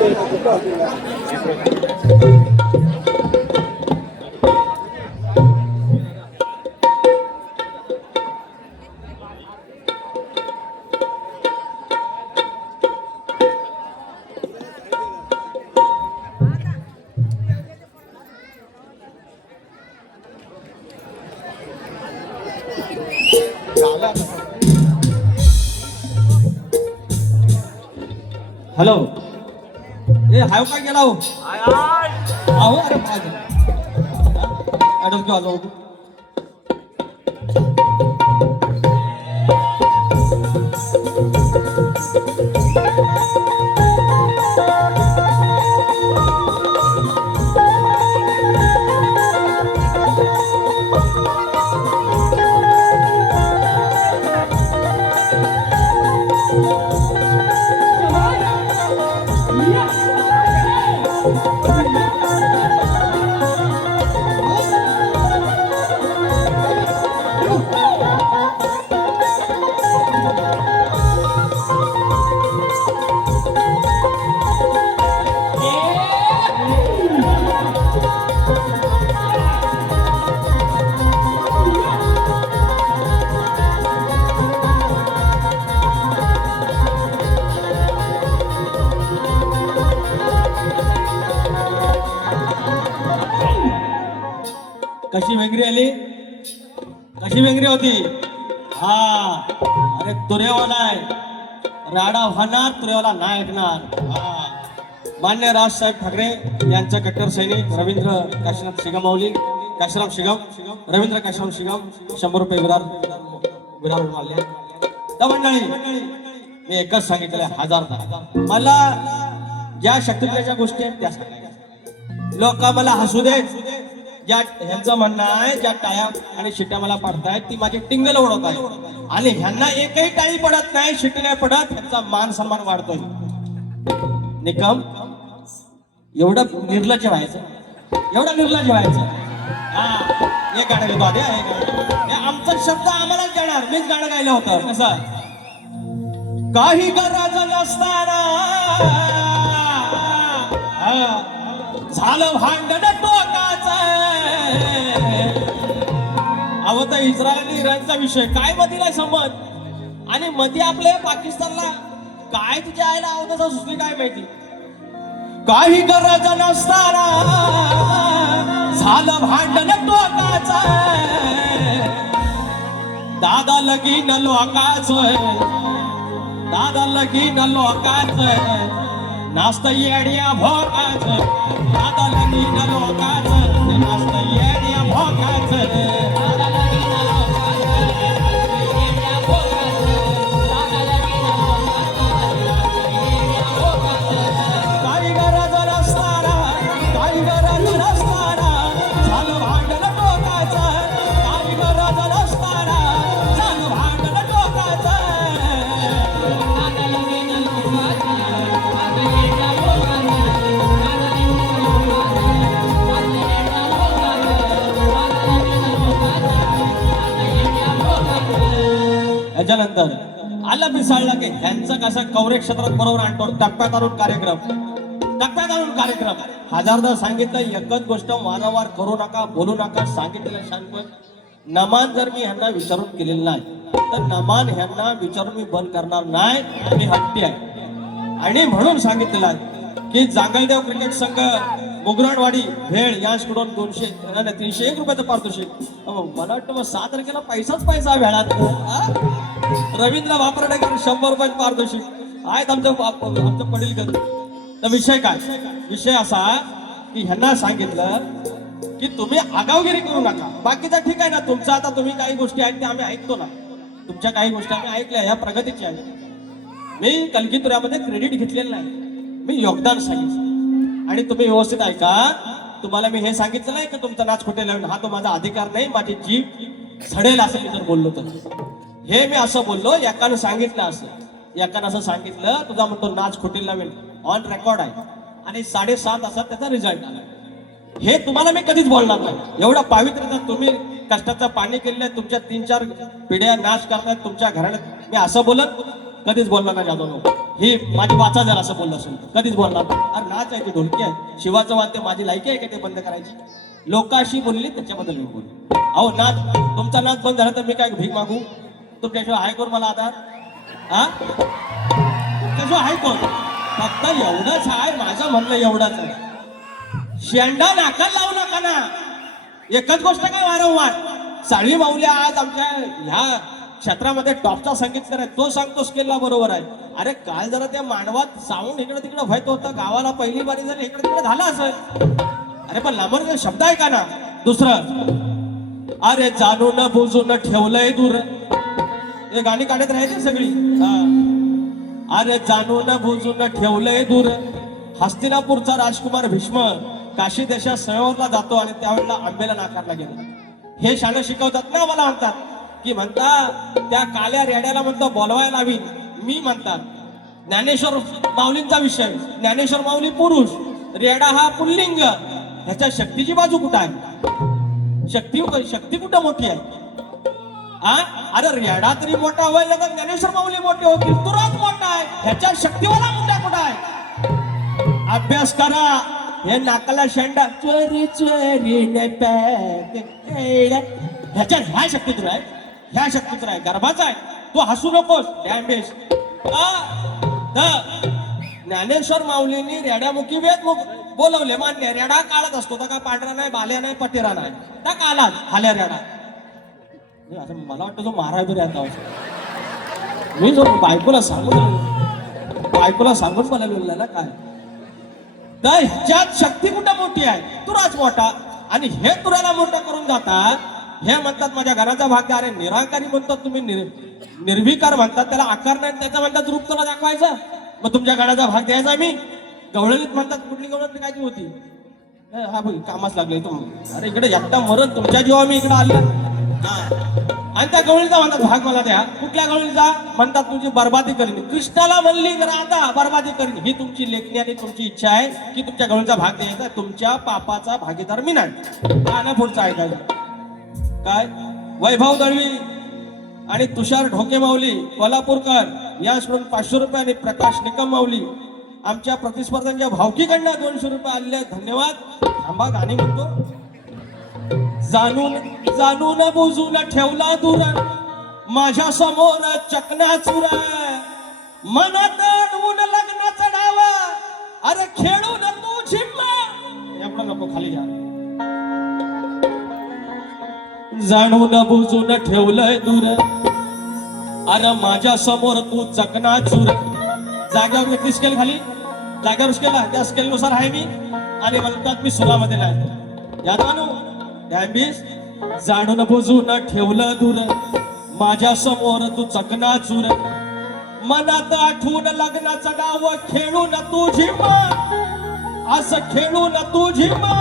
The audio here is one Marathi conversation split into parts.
हॅलो ए हाय काय गेला हो आहो अरे ॲडम क्यों आलो कशी वेंगरी आली कशी वेंगरी होती हा अरे तुरेवाला आहे राडा होणार तुरेवाला नाही ऐकणार हा मान्य राजसाहेब ठाकरे यांचा कट्टर सैनिक रवींद्र काशीनाथ शिगम माऊली काशीराम शिगम रवींद्र काशीराम शिगम 100 रुपये विरार मारले तर मंडळी मी एकच सांगितलं 1000 मला ज्या शक्तीच्या गोष्टी आहेत त्या सांगायच्या लोक मला हसू दे ज्या ह्यांचं म्हणणं आहे ज्या टाळ्या आणि शिट्ट्या मला पडतायत ती माझी टिंगल ओढवत आहे आणि ह्यांना एकही टाळी पडत नाही शिट्टी नाही पडत ह्यांचा मान सन्मान वाढतोय निकम एवढं निर्लज्ज व्हायचं एवढं निर्लज्ज व्हायचं हा एक गाणं घेतो आधी आमचा शब्द आम्हालाच देणार मीच गाणं गायलं होतं कसं काही गरज नसताना झालं भांडण टोकाचं अहो तर इस्रायल इराणचा विषय काय मधीला समज आणि मध्ये आपले पाकिस्तानला काय तिच्या आईला आवडत सुचली काय माहिती काही गरज नसताना झालं भांडण टोकाचं दादा लगीन लोकाचं दादा लगीन लोकाचं नास्त येड्या भोकाचं दादा लगीन लोकाचं नास्त येड्या भोकाचं त्याच्यानंतर आलं पिसाळला की ह्यांचं कसं कवरेज क्षेत्रात बरोबर आणतो टप्प्यात आणून कार्यक्रम हजारदा सांगितलं एकच गोष्ट वारंवार करू नका बोलू नका सांगितलेलं शांत नमान जर मी ह्यांना विचारून केलेलं नाही तर नमान ह्यांना विचारून मी बंद करणार नाही मी हट्टी आहे आणि म्हणून सांगितलेलं आहे की जांगलदेव क्रिकेट संघ मुगराणवाडी भेळ याचकडून 301 रुपयाचं पारितोषिक मला वाटतं मग 6 तारखेला पैसा भेळात रवींद्र वापरडेकर 100 रुपयाचं पारितोषिक आहेत आमचं पडील कर तर विषय काय विषय असा की ह्यांना सांगितलं की तुम्ही आगावगिरी करू नका बाकीचा ठीक आहे ना तुमचं आता तुम्ही काही गोष्टी आहेत त्या आम्ही ऐकतो ना तुमच्या काही गोष्टी आम्ही ऐकल्या ह्या प्रगतीच्या आहेत मी कलगीतुऱ्यामध्ये क्रेडिट घेतलेलं नाही मी योगदान सांगितलं आणि तुम्ही व्यवस्थित ऐका तुम्हाला मी हे सांगितलं नाही की तुमचा नाच खोटे लावून हा तो माझा अधिकार नाही माझी जीभ सडेल असं मी जर बोललो तर हे मी असं बोललो एकानं सांगितलं असं सांगितलं तुझा म्हणतो नाच खोटे लावेल ऑन रेकॉर्ड आहे आणि 7:30 तासात त्याचा रिझल्ट आला हे तुम्हाला मी कधीच बोलणार नाही एवढा पावित्र्य तुम्ही कष्टाचं पाणी केलेलं आहे तुमच्या 3-4 पिढ्या नाश करतायत तुमच्या घराण्यात मी असं बोलत कधीच बोलला ना जाधव ही माझी वाचा जर असं बोललं असेल कधीच बोलला. अरे नाच आहे, ती ढोलकी आहे, शिवाचं वाद्य, माझी लायकी आहे का ते बंद करायची? लोकांशी बोलली त्याच्याबद्दल मी बोलली. अहो नाच, तुमचा नाच बंद झाला तर मी काय भीक मागू? तुमच्याशिवाय आहे कोण मला आधार? हा, तुमच्याशिवाय आहे कोण? फक्त एवढंच आहे, माझं म्हणलं एवढंच आहे. शेंडा नाकाला लावू नका ना. एकच गोष्ट काय वारंवार, साळवी माऊली आज आमच्या ह्या क्षेत्रामध्ये टॉपचा संगीतकार आहे, तो सांगतो स्केलला बरोबर आहे. अरे काल जरा त्या मांडवात साऊंड इकडे तिकडे व्हायच होतं, गावाला पहिली बारी झाली इकडे तिकडे झालं असं. अरे पण लांबर शब्द आहे का ना. दुसरं, अरे जाणून बुजून ठेवलंय दूर, हे गाणी काढत राहायची सगळी. अरे जाणून बुजून ठेवलंय दूर, हस्तिनापूरचा राजकुमार भीष्म काशी देशात स्वयंवरला जातो आणि त्यावेळेला आंबेला नाकारला गेला. हे शाळा शिकवतात ना, मला म्हणतात की म्हणता त्या काल्या रेड्याला म्हणतो बोलवायला हवी. मी म्हणतात ज्ञानेश्वर माऊलींचा विषय, ज्ञानेश्वर माऊली पुरुष, रेडा हा पुल्लिंग, ह्याच्या शक्तीची बाजू कुठं आहे? शक्ती कुठं मोठी आहे? अरे रेडा तरी मोठा व्हायला तर ज्ञानेश्वर माऊली मोठे होतील, तुरंत मोठा आहे, ह्याच्या शक्तीवाला मोठा कुठं आहे? अभ्यास करा. हे नाकाला शेंडा चोरी चोरी ह्याच्या ह्या शक्तीतून आहे, ह्या शक्तीतून आहे, गर्भाचा आहे. तू हसू नकोस डॅमेज. ज्ञानेश्वर माऊलींनी रेड्यामुखी वेद बोलवले, मान्य. रेडा काळात असतो, तर का पांढरा नाही, बाल्या नाही, पटेरा नाही, त्या कालात हाल्या रेडा. असं मला वाटतं तो महाराज आता मी जो बायकोला सांगून बोलायला ना काय, तर ह्याच्यात शक्ती कुठं मोठी आहे? तुराच मोठा. आणि हे तुराला मोठा करून जातात. हे म्हणतात माझ्या घराचा भाग द्या. अरे निराकारी म्हणतात तुम्ही, निर्विकार म्हणतात, त्याला आकार नाही, त्याचा म्हणतात रूप तुला दाखवायचं. मग तुमच्या घराचा भाग द्यायचा मी. गवळणीत म्हणतात, कुठली गवळण काय होती? हा भाई कामाच लागले तुम्ही. अरे इकडे एकटा मरण तुमच्या जीवा मी इकडे आलं. आणि त्या गवळीचा म्हणतात भाग मला द्या. कुठल्या गवळीचा? म्हणतात तुमची बर्बादी करणी. कृष्णाला म्हणली तर आता बर्बादी करणी. ही तुमची लेखणी आणि तुमची इच्छा आहे की तुमच्या गवळीचा भाग द्यायचा. तुमच्या पापाचा भागीदार मी नाही. पुढचा ऐकायचं काय? वैभव दळवी आणि तुषार ढोके माऊली कोल्हापूरकर याकडून 500 रुपये आणि प्रकाश निकम माऊली आमच्या प्रतिस्पर्ध्यांच्या भावकीकडनं 200 रुपये आलेले. धन्यवाद. थांबा गाणी म्हणतो. जाणून बुजून ठेवला दूर, माझ्या समोर चकनाचूर, मनात अडवून लग्नाचा डावा, अरे खेळून तू झिम्मा. एवढं नको, खाली घ्या. जाणून बुजून ठेवलंय दूर, अरे माझ्या समोर तू चकनाचूर. जाग्यावर किती स्केल खाली, जाग्यावर स्केल, त्या स्केल नुसार आहे मी. आणि म्हणतात मी सुरामध्ये नाही. याद आणू जाणून बुजून ठेवलं दूर, माझ्या समोर तू चकनाचूर, मनात आठवून लग्नाचा डाव, खेळून तू झिम्मा, असं खेळून तू झिम्मा.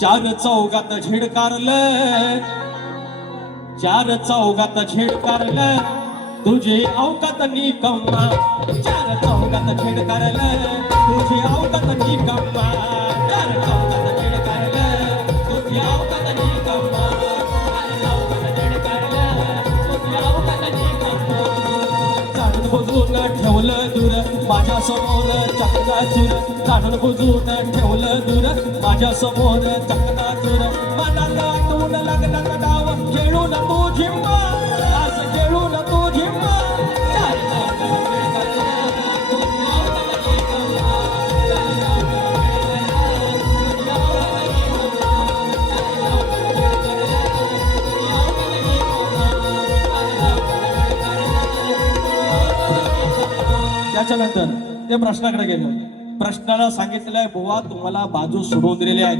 चार चौघात झिडकारलं, चार चौघात झिडकारलं, तुझी अवकात निकम्मा. चार चौघात झिडकारलं, तुझी अवकात निकम्मा. चार चौघात ठेवलं दूर, माझ्या समोर चकनाचूर. जाणून बुजून ठेवलं दूर, माझ्या समोर चकनाचूर, मनात आठवून लग्नाचा डाव, खेळून तू झिम्मा, आज खेळून तू झिम्मा. त्याच्यानंतर ते प्रश्नाकडे गेलो. प्रश्नाला सांगितलंय बुवा तुम्हाला बाजू सोडवून दिलेली आहे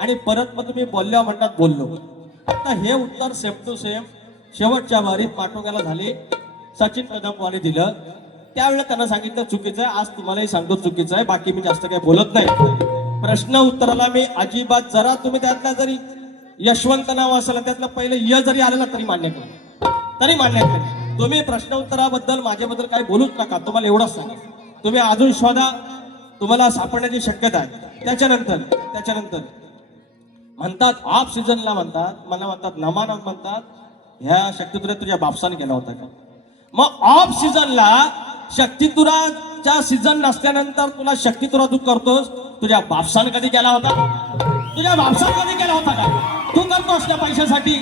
आणि परत मग तुम्ही बोलल्या म्हणतात बोललो. आता हे उत्तर सेम टू सेम शेवटच्या बारीत पाटोग्याला झाले. सचिन कदमवाने दिलं. त्यावेळेला त्यांना सांगितलं चुकीचं आहे. आज तुम्हालाही सांगतो चुकीचं आहे. बाकी मी जास्त काही बोलत नाही. प्रश्न उत्तराला मी अजिबात, जरा तुम्ही त्यातला जरी यशवंत नाव असेल त्यातलं पहिलं य जरी आलं ना तरी मान्य करा, तरी मान्य करा. तुम्ही प्रश्न उत्तराबद्दल माझ्याबद्दल काही बोलूच नका. तुम्हाला एवढंच सांगा, तुम्ही अजून शोधा, तुम्हाला सापडण्याची शक्यता आहे. त्याच्यानंतर म्हणतात ऑफ सीझनला म्हणतात, मला म्हणतात नमाना म्हणतात ह्या शक्यतुऱ्या तुझ्या बापसाने केला होता का? मग ऑफ सीझनला शक्तितुराच्या सीझन नसल्यानंतर तुला शक्तितुरा तू करतोस. तुझ्या बापसानं कधी केला होता? तुझ्या बापसानं कधी केला होता का? तू करतोस ना पैशासाठी,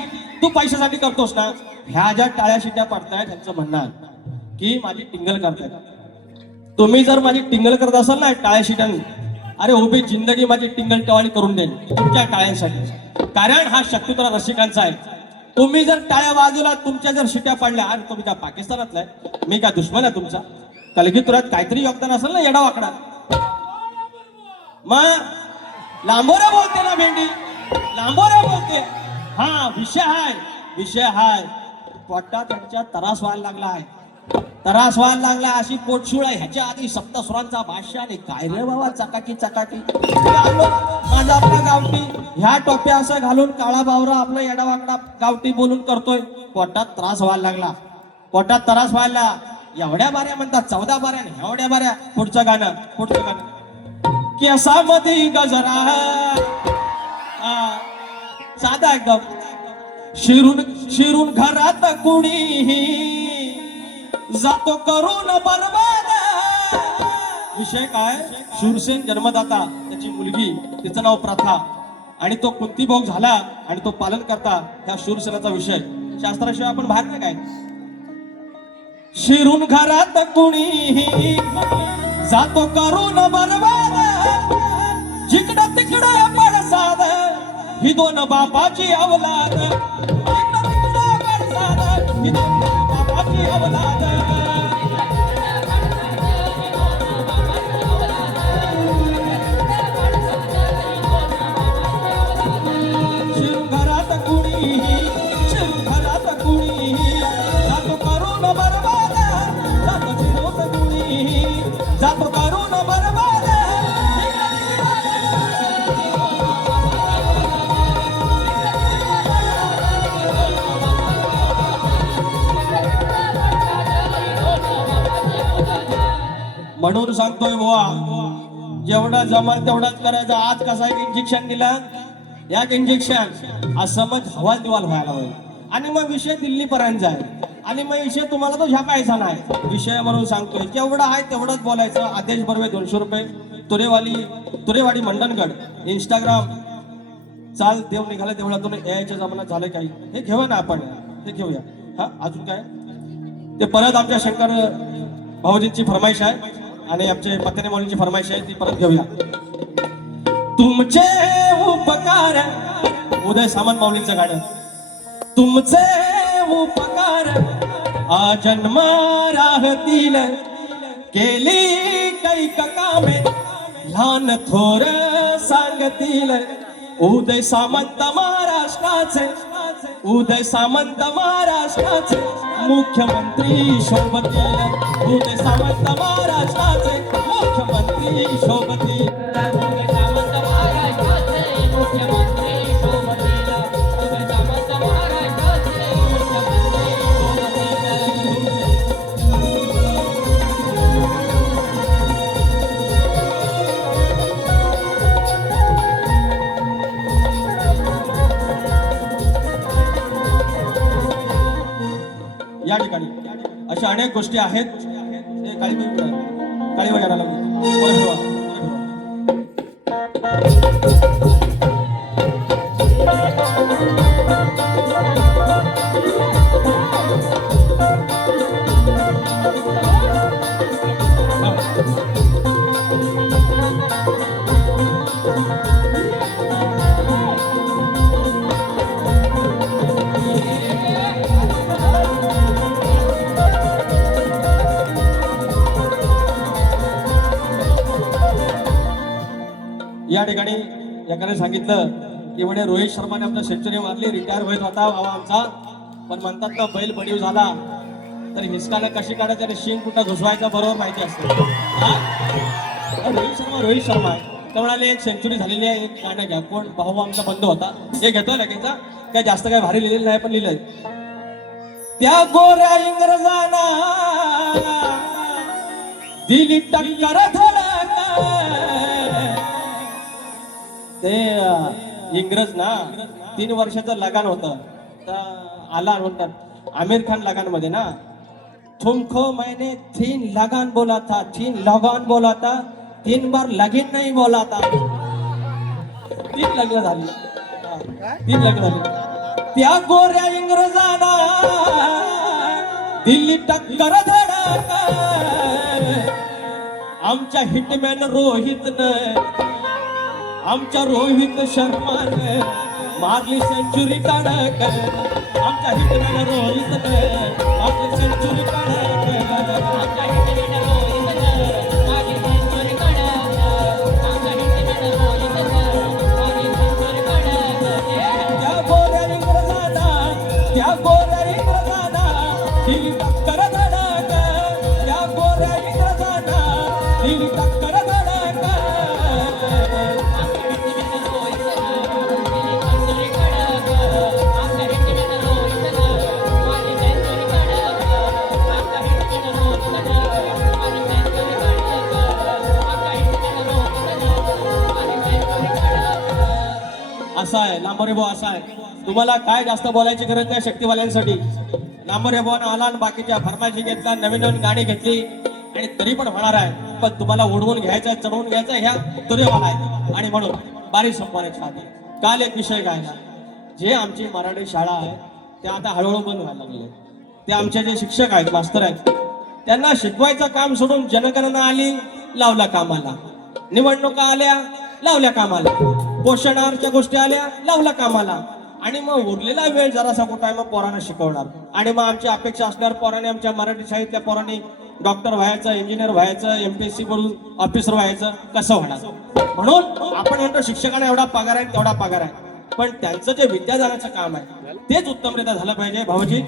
तू पैशासाठी करतोस ना. ह्या ज्या टाळ्या शिट्या पडतायत त्यांचं म्हणणं आहे की माझी टिंगल करतायत. तुम्ही जर माझी टिंगल करत असाल ना टाळ्या शिट्याने, अरे उभी जिंदगी माझी टिंगल टवाळी करून देईल तुमच्या टाळ्यांसाठी. कारण हा शक्तितुरा रसिकांचा आहे. तुम्ही जर टाळ्या वाजवला, तुमच्या जर शिट्या पडल्या, आणि तुम्ही त्या पाकिस्तानातला आहे, मी काय दुश्मन आहे तुमचा? कलगीतुरात काहीतरी योगदान असेल ना येडा वाकडा. मग लांबोऱ्या बोलते ना भेंडी, लांबोऱ्या बोलते. हा विषय हाय पोटात त्यांच्या त्रास व्हायला लागला आहे, त्रास व्हायला लागला. अशी पोटशूळ आहे. ह्याच्या आधी सप्तस्वरांचा भाष्य आणि काय रे बाबा चकाकी चकाकी. माझा आपला गावठी ह्या टोप्या असं घालून काळा बावरा आपला येडा वाकडा गावठी बोलून करतोय. पोटात त्रास व्हायला लागला, पोटात त्रास व्हायला. एवढ्या बाऱ्या म्हणतात 14 बाऱ्या, एवढ्या बाऱ्या. पुढचं गाणं केसामध्ये गजरा, साधा एकदम. शिरून घरात कुणीही जातो करून बरबाद. विषय काय? शूरसेन जन्मदाता, त्याची मुलगी, तिचं नाव प्रथा, आणि तो कुंतीभोग झाला आणि तो पालन करता. ह्या शूरसेनाचा विषय शास्त्राशिवाय आपण बाहेर नाही काय. शिरून घरात कुणीही जातो करून बरबाद, जिकडं तिकडं पडसाद, ही दोन बापाची अवलाद. जिकडं तिकडं पडसाद, ही दोन बापाची अवलाद. शिरून घरात कुणीही जातो करून बरबाद, जातो शिरोत कुणीही जातो करून बरबाद. म्हणून सांगतोय बुवा, जेवढा जमाल तेवढाच करायचा. आज कसा एक इंजेक्शन दिला, एक इंजेक्शन आज समज हवा दिवाल व्हायला होईल, आणि मग विषय दिल्लीपर्यंत जाईल, आणि मग विषय तुम्हाला तो झपायचा नाही. विषय म्हणून सांगतोय जेवढं आहे तेवढंच बोलायचं. आदेश बर्वे 200 रुपये. तुरेवाडी मंडणगड इंस्टाग्राम. चाल देव निघाला देवळातून यायच्या जमान्यात झालं काही, हे घेऊया ना आपण, हे घेऊया. हा अजून काय ते परत आमच्या शंकर भाऊजींची फरमाईश आहे आणि आमचे पत्नी मौलींची फरमाईश आहे, ती परत घेऊया. तुमचे उपकार, उदय सामंत माऊलींचं गाणं. तुमचे उपकार आजन्म राहतील, केली कैक कामे लहान थोर सांगतील. उदय सामंत महाराष्ट्राचे, उदय सामंत महाराष्ट्राचे मुख्यमंत्री शोभतील. उदय सामंत महाराष्ट्राचे मुख्यमंत्री शोभतील. उदय सामंत महाराष्ट्राचे मुख्यमंत्री शोभतील. उदय सामंत महाराष्ट्राचे मुख्यमंत्री शोभतील. या ठिकाणी अशा अनेक गोष्टी आहेत. काळी वगैरे या ठिकाणी एकाने सांगितलं की म्हणे रोहित शर्माने आपला सेंचुरी मारली, रिटायर होत होता बाबा आमचा, पण म्हणतात ना बैल बडीव झाला तर हिसकाला कशी काढायची आणि शिंग कुठं घुसवायचा बरोबर माहिती असते. रोहित शर्मा आहे तर म्हणाले एक सेंचुरी झालेली आहे, एक गाणं घ्या. कोण भाऊ आमचा बंद होता, हे घेतोय लगेचा. काय जास्त काय भारी लिहिलेलं नाही, पण लिहिलंय. त्या गोऱ्या इंग्रजांना दिली टक्कर धडक, ते इंग्रज ना 3 वर्षाचं लगान होतं तर आला म्हणतात आमिर खान लगान मध्ये ना, तुमको मैंने 3 लगान बोला था, 3 लगान बोला था, 3 बार लगीन नहीं बोला था. 3 लग्न झाली. 3 लग्न झाली. त्या गोऱ्या इंग्रजाना दिल्ली टक्कर धडक. आमच्या हिटमॅन रोहितनं, आमच्या रोहित शर्मानं मारली सेंचुरी कडक. आमच्या हिटमॅन रोहितनं मारली सेंचुरी कडक. आमच्या हिटमॅन रोहितनं मारली सेंचुरी कडक. आमच्या हिटमॅन रोहितनं मारली सेंचुरी कडक. त्या गोऱ्या इंग्रजाना, त्या गोऱ्या इंग्रजाना दिली टक्कर धडक. त्या गोऱ्या इंग्रजाना दिली टक्कर धडक. असा आहे लांबरे भाऊ, असा आहे. तुम्हाला काय जास्त बोलायची गरज नाही शक्तीवाल्यांसाठी. लांबरे भाऊ आला आणि बाकीच्या फरमाईशी घेतला, नवीन नवीन गाणी घेतली आणि तरी पण होणार आहे. पण तुम्हाला उडवून घ्यायचं, चढवून घ्यायचं ह्या तुरेवाला आहे. आणि म्हणून बारी संपवायची आधी काल एक विषय गायला. जे आमची मराठी शाळा आहे त्या आता हळूहळू बंद व्हायला लागले. ते आमचे जे शिक्षक आहेत, मास्तर आहेत, त्यांना शिकवायचं काम सोडून जनगणना आली, लावला कामाला. निवडणुका आल्या, लावल्या कामाला. पोषण आहारच्या गोष्टी आल्या, लावला कामाला. आणि मग उरलेला वेळ जरासा कुठं आहे मग पोरांना शिकवणार. आणि मग आमची अपेक्षा असल्यावर पोराने, आमच्या मराठी शाळेतल्या पोरांनी डॉक्टर व्हायचं, इंजिनियर व्हायचं, MPSC म्हणून ऑफिसर व्हायचं, कसं होणार. म्हणून आपण म्हणतो शिक्षकांना एवढा पगार आहे, तेवढा पगार आहे. पण त्यांचं जे विद्यादानाचं काम आहे तेच उत्तमरित्या झालं पाहिजे. भाऊजी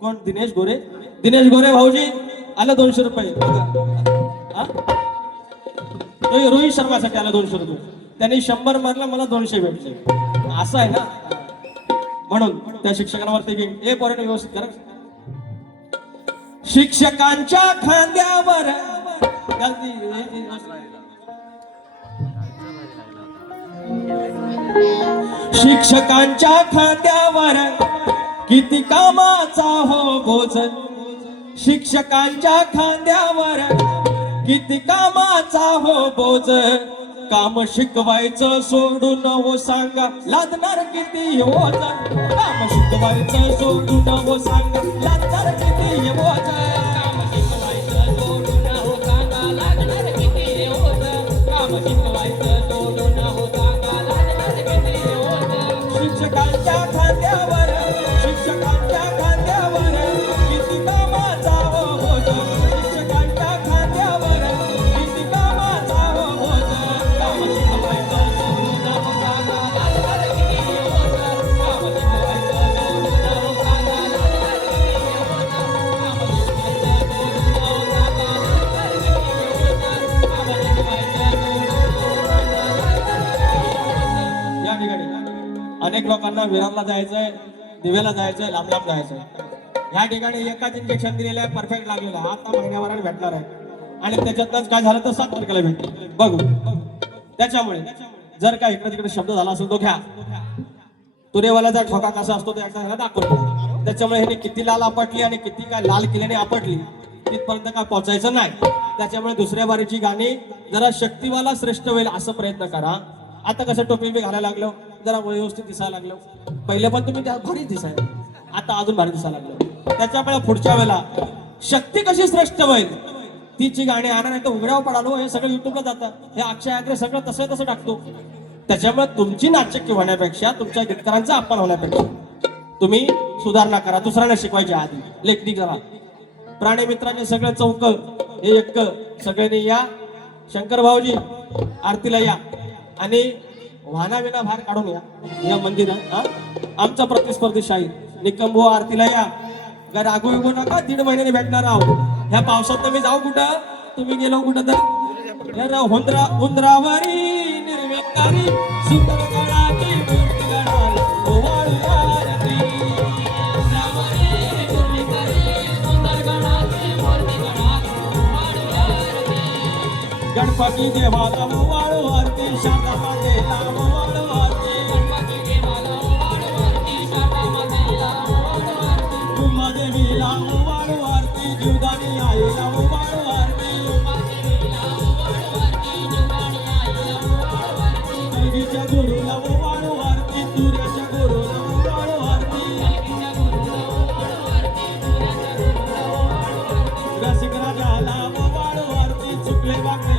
कोण? दिनेश गोरे. दिनेश गोरे भाऊजी आलं 200 रुपये. रोहित शर्मासाठी आला 200 रुपये. त्यांनी 100 मारला, मला 200 भेटले. असं आहे ना. म्हणून त्या शिक्षकांवरती हे पोरांनी व्यवस्थित करा. शिक्षकांच्या खांद्यावर शिक्षकांच्या खांद्यावर किती कामाचा हो बोझ. शिक्षकांच्या खांद्यावर किती कामाचा हो बोझ. काम शिकवायचं सोडून हो सांगा, लादणार किती ओझ. काम शिकवायचं सोडून हो सांगा, लादणार किती ओझ. काम शिकवायचं सोडून हो सांगा, लादणार किती ओझ. काम शिकवायचं सोडून हो सांगा, लादणार किती ओझ. शिक्षकांच्या खांद्यावर, शिक्षकांच्या खांद्यावर किती कामाचा हो बोझ. शिक्षकांच्या खांद्यावर किती कामाचा हो बोझ. काम शिकवायचं सोडून हो सांगा, लादणार किती ओझ. काम शिकवायचं सोडून हो सांगा, लादणार किती ओझ. काम शिकवायचं सोडून हो सांगा, लादणार किती ओझ. काम शिकवायचं सोडून हो सांगा, लादणार किती ओझ. या ठिकाणी अनेक लोकांना विरारला जायचंय, दिवेला जायचंय, लांब लांब जायचंय. या ठिकाणी एकाच इंजेक्शन दिलेलं आहे, परफेक्ट लागलेलं आहे. आता महिन्याभराने भेटणार आहे. आणि त्याच्यातच काय झालं तर 7 तारखेला भेटते बघू. त्याच्यामुळे जर का इकडे तिकडे शब्द झाला असेल तो घ्या. तुरेवाल्याचा ठोका कसा असतो तो एकदा दाखवतो. त्याच्यामुळे हे किती लाल आपटली आणि किती काय लाल केल्याने आपटली तिथपर्यंत काय पोहोचायचं नाही. त्याच्यामुळे दुसऱ्या बारीची गाणी जरा शक्तीवाला श्रेष्ठ होईल असं प्रयत्न करा. आता कसं टोपी बी घालायला लागलो, जरा व्यवस्थित दिसायला लागलो. पहिले पण तुम्ही त्या भारी दिसायला, आता अजून भारी दिसायला लागलो. त्याच्यामुळे पुढच्या वेळेला शक्ती कशी श्रेष्ठ होईल तिची गाणी आणा, नाही तर उघड्यावर पडालो. हे सगळं युट्यूबला जातं, हे अक्षय आग्रे सगळं तसं टाकतो. त्याच्यामुळे तुमची नाचक्की होण्यापेक्षा, तुमच्या गीतकारांचा अपमान होण्यापेक्षा तुम्ही सुधारणा करा. दुसऱ्यांना शिकवायच्या आधी लेखनी करा. प्राणी मित्राचे सगळे चौक हे एक सगळ्यांनी या. शंकर भाऊजी आरतीला या आणि वाहना विना भार काढून या मंदिरात. आमचा प्रतिस्पर्धी शाहीर निकम भाऊ आरतीला या. रागू विगू नका, 1.5 महिन्याने भेटणार आहोत. ह्या पावसात तुम्ही जाऊ कुठं, तुम्ही गेलो कुठं तर उंदरावरी निर्विकारी सुंदर गडाची मूर्ती गडाला ओवाळू आरती. उंदरावरी निर्विकारी सुंदर गडाची मूर्ती गडाला ओवाळू आरती. गणपती देवाला ओवाळू आरती, शारदा मातेला ओवाळू आरती. गणपती देवाला ओवाळू आरती, शारदा मातेला ओवाळू आरती. उमादेवीला प्लेबॅक